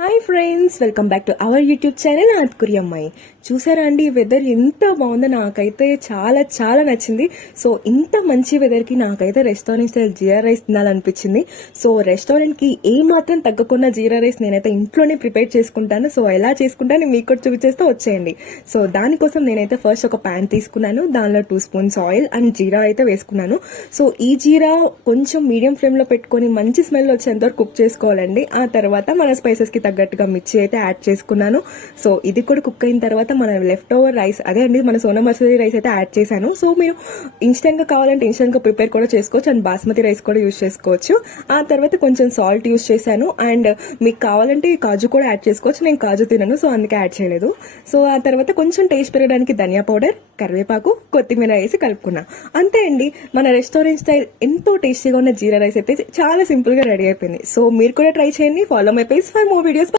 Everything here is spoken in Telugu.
Hi friends, welcome back to our YouTube channel ఆత్కురి అమ్మాయి. చూసారా అండి, వెదర్ ఎంత బాగుందో. నాకైతే చాలా చాలా నచ్చింది. సో ఇంత మంచి వెదర్కి నాకైతే రెస్టారెంట్ స్టైల్ జీరా రైస్ తినాలనిపించింది. సో రెస్టారెంట్కి ఏ మాత్రం తగ్గకుండా జీరా రైస్ నేనైతే ఇంట్లోనే ప్రిపేర్ చేసుకుంటాను. సో ఎలా చేసుకుంటాను మీకు కూడా చూపించేస్తే వచ్చేయండి. సో దానికోసం నేనైతే ఫస్ట్ ఒక ప్యాన్ తీసుకున్నాను. దానిలో 2 స్పూన్స్ ఆయిల్ అండ్ జీరా అయితే వేసుకున్నాను. సో ఈ జీరా కొంచెం మీడియం ఫ్లేమ్లో పెట్టుకొని మంచి స్మెల్ వచ్చేంత వరకు కుక్ చేసుకోవాలండి. ఆ తర్వాత మన స్పైసెస్కి తగ్గట్టుగా మిర్చి అయితే యాడ్ చేసుకున్నాను. సో ఇది కూడా కుక్ అయిన తర్వాత మన లెఫ్ట్ ఓవర్ రైస్, అదే అండి మన సోనా మసూరి రైస్ అయితే యాడ్ చేశాను. సో మీరు ఇన్స్టెంట్ గా కావాలంటే ఇన్స్టెంట్ గా ప్రిపేర్ కూడా చేసుకోవచ్చు అండ్ బాస్మతి రైస్ కూడా యూజ్ చేసుకోవచ్చు. ఆ తర్వాత కొంచెం సాల్ట్ యూజ్ చేశాను అండ్ మీకు కావాలంటే కాజు కూడా యాడ్ చేసుకోవచ్చు. నేను కాజు తినను, సో అందుకే యాడ్ చేయలేదు. సో ఆ తర్వాత కొంచెం టేస్ట్ పెరగడానికి ధనియా పౌడర్, కరివేపాకు, కొత్తిమీర వేసి కలుపుకున్నా. అంతే అండి, మన రెస్టారెంట్ స్టైల్ ఎంతో టేస్టీగా ఉన్న జీరా రైస్ అయితే చాలా సింపుల్ గా రెడీ అయిపోయింది. సో మీరు కూడా ట్రై చేయండి. Follow my page for more videos.